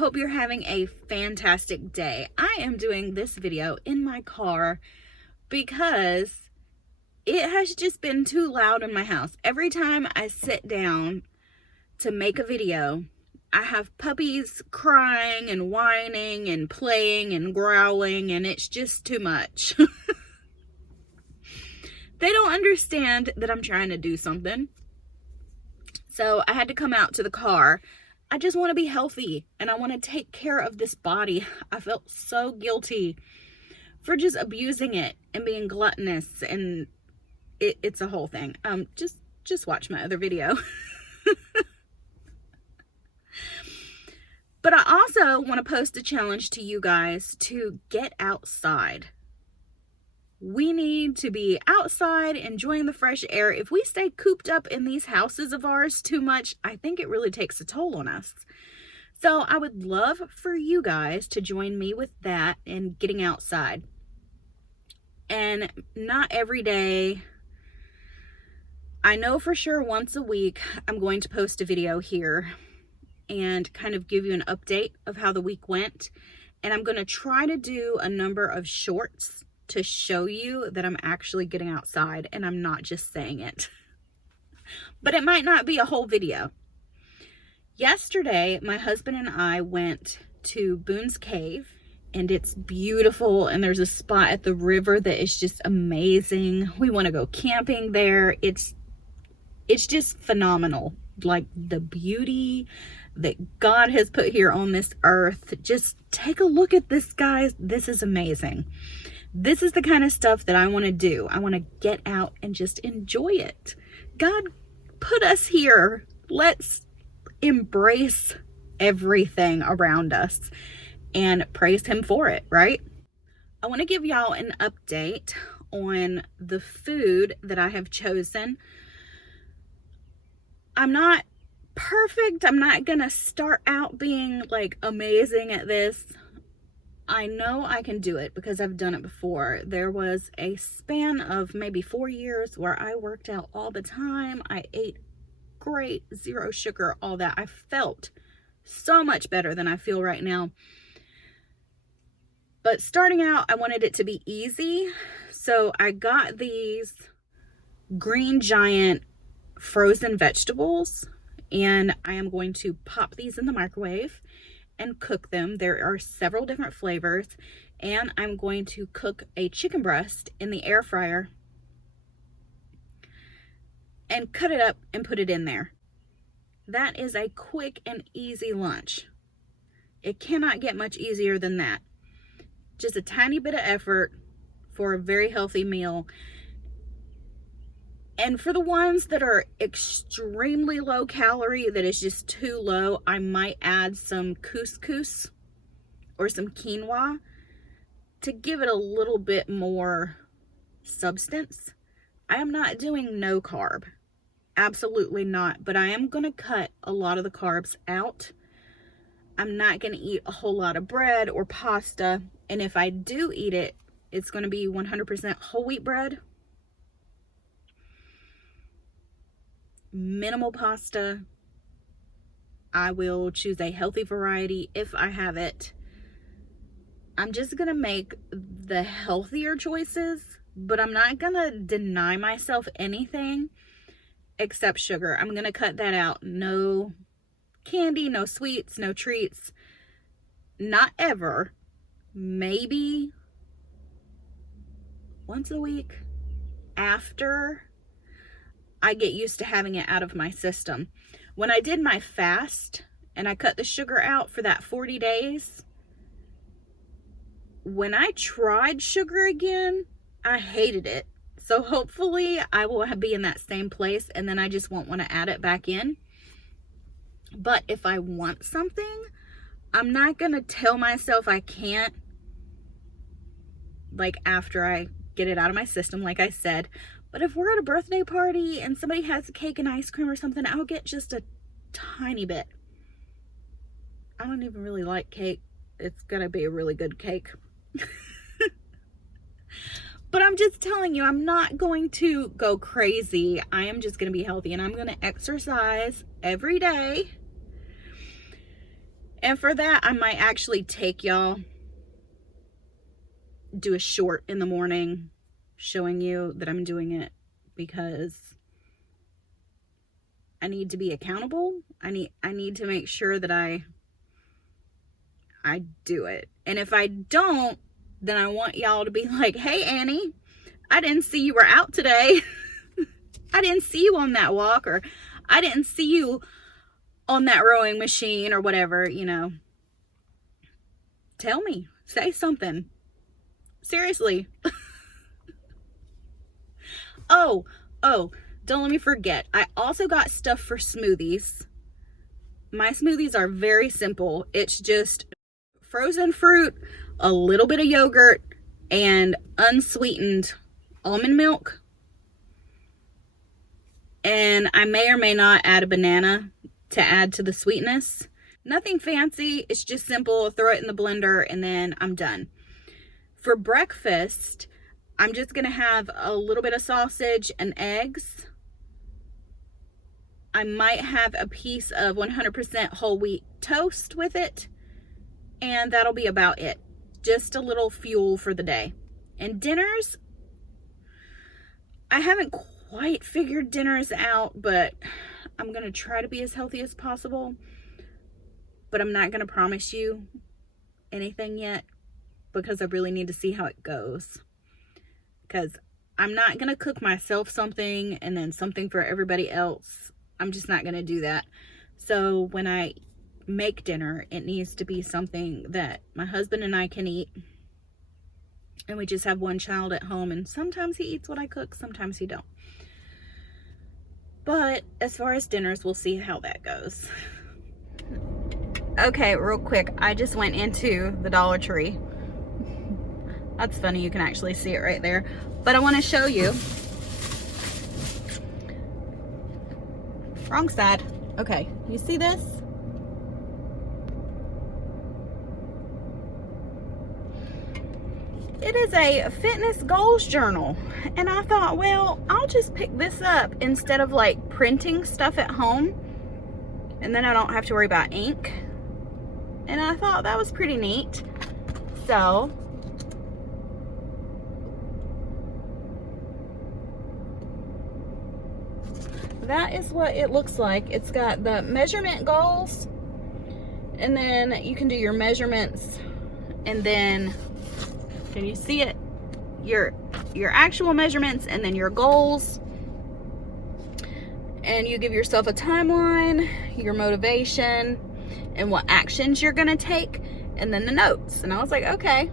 hope you're having a fantastic day. I am doing this video in my car because it has just been too loud in my house. Every time I sit down to make a video, I have puppies crying and whining and playing and growling, and it's just too much. They don't understand that I'm trying to do something. So I had to come out to the car. I just want to be healthy and I want to take care of this body. I felt so guilty for just abusing it and being gluttonous, and it's a whole thing. Just watch my other video. But I also want to post a challenge to you guys to get outside. We need to be outside enjoying the fresh air. If we stay cooped up in these houses of ours too much, I think it really takes a toll on us. So I would love for you guys to join me with that and getting outside. And not every day. I know for sure once a week I'm going to post a video here and kind of give you an update of how the week went. And I'm going to try to do a number of shorts to show you that I'm actually getting outside and I'm not just saying it. But it might not be a whole video. Yesterday, my husband and I went to Boone's Cave, and it's beautiful, and there's a spot at the river that is just amazing. We want to go camping there. It's just phenomenal. Like the beauty that God has put here on this earth. Just take a look at this, guys. This is amazing. This is the kind of stuff that I want to do. I want to get out and just enjoy it. God put us here. Let's embrace everything around us and praise Him for it, right? I want to give y'all an update on the food that I have chosen. I'm not perfect. I'm not going to start out being like amazing at this. I know I can do it because I've done it before. There was a span of maybe 4 years where I worked out all the time. I ate great, zero sugar, all that. I felt so much better than I feel right now. But starting out, I wanted it to be easy. So I got these Green Giant frozen vegetables, and I am going to pop these in the microwave and cook them. There are several different flavors, and I'm going to cook a chicken breast in the air fryer and cut it up and put it in there. That is a quick and easy lunch. It cannot get much easier than that. Just a tiny bit of effort for a very healthy meal. And for the ones that are extremely low calorie, that is just too low, I might add some couscous or some quinoa to give it a little bit more substance. I am not doing no carb. Absolutely not. But I am going to cut a lot of the carbs out. I'm not going to eat a whole lot of bread or pasta. And if I do eat it, it's going to be 100% whole wheat bread. Minimal pasta. I will choose a healthy variety if I have it. I'm just gonna make the healthier choices, but I'm not gonna deny myself anything except sugar. I'm gonna cut that out. No candy, no sweets, no treats. Not ever. Maybe once a week after I get used to having it out of my system. When I did my fast and I cut the sugar out for that 40 days, when I tried sugar again, I hated it. So hopefully I will be in that same place, and then I just won't want to add it back in. But if I want something, I'm not going to tell myself I can't, like after I get it out of my system, like I said. But if we're at a birthday party and somebody has a cake and ice cream or something, I'll get just a tiny bit. I don't even really like cake. It's gonna be a really good cake. But I'm just telling you, I'm not going to go crazy. I am just going to be healthy, and I'm going to exercise every day. And for that, I might actually take y'all, do a short in the morning showing you that I'm doing it, because I need to be accountable. I need to make sure that I do it. And if I don't, then I want y'all to be like, hey, Annie, I didn't see you were out today. I didn't see you on that walk, or I didn't see you on that rowing machine, or whatever, you know. Tell me, say something. Seriously. Oh, don't let me forget. I also got stuff for smoothies. My smoothies are very simple. It's just frozen fruit, a little bit of yogurt, and unsweetened almond milk. And I may or may not add a banana to add to the sweetness. Nothing fancy. It's just simple. Throw it in the blender and then I'm done. For breakfast, I'm just going to have a little bit of sausage and eggs. I might have a piece of 100% whole wheat toast with it. And that'll be about it. Just a little fuel for the day. And dinners, I haven't quite figured dinners out, but I'm going to try to be as healthy as possible. But I'm not going to promise you anything yet, because I really need to see how it goes. Because I'm not going to cook myself something and then something for everybody else. I'm just not going to do that. So when I make dinner, it needs to be something that my husband and I can eat. And we just have one child at home, and sometimes he eats what I cook, sometimes he don't. But as far as dinners, we'll see how that goes. Okay, real quick, I just went into the Dollar Tree. That's funny, you can actually see it right there. But I want to show you. Wrong side. Okay, you see this? It is a fitness goals journal. And I thought, well, I'll just pick this up instead of like printing stuff at home. And then I don't have to worry about ink. And I thought that was pretty neat. So that is what it looks like. It's got the measurement goals, and then you can do your measurements, and then can you see it? Your actual measurements, and then your goals. And you give yourself a timeline, your motivation, and what actions you're gonna take, and then the notes. And I was like, okay.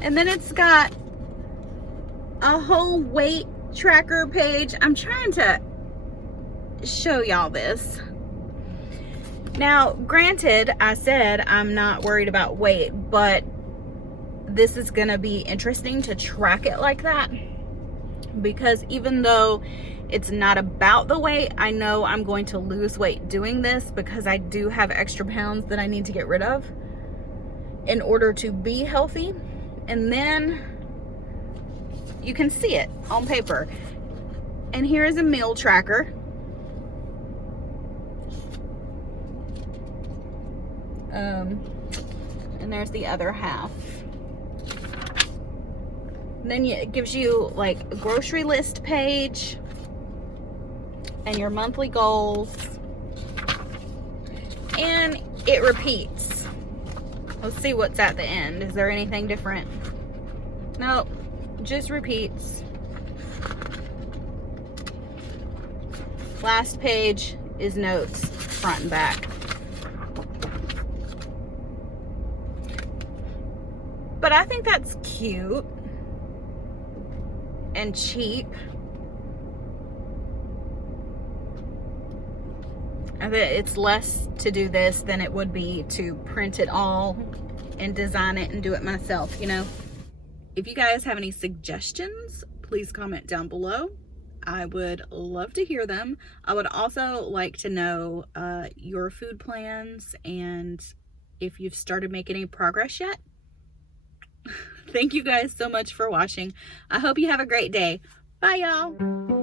And then it's got a whole weight tracker page. I'm trying to show y'all this. Now, granted, I said I'm not worried about weight, but this is gonna be interesting to track it like that, because even though it's not about the weight, I know I'm going to lose weight doing this, because I do have extra pounds that I need to get rid of in order to be healthy. And then you can see it on paper. And here is a meal tracker. And there's the other half. And then it gives you like a grocery list page and your monthly goals. And it repeats. Let's see what's at the end. Is there anything different? Nope, just repeats. Last page is notes, front and back. But I think that's cute and cheap. I bet it's less to do this than it would be to print it all and design it and do it myself, you know? If you guys have any suggestions, please comment down below. I would love to hear them. I would also like to know your food plans and if you've started making any progress yet. Thank you guys so much for watching. I hope you have a great day. Bye, y'all.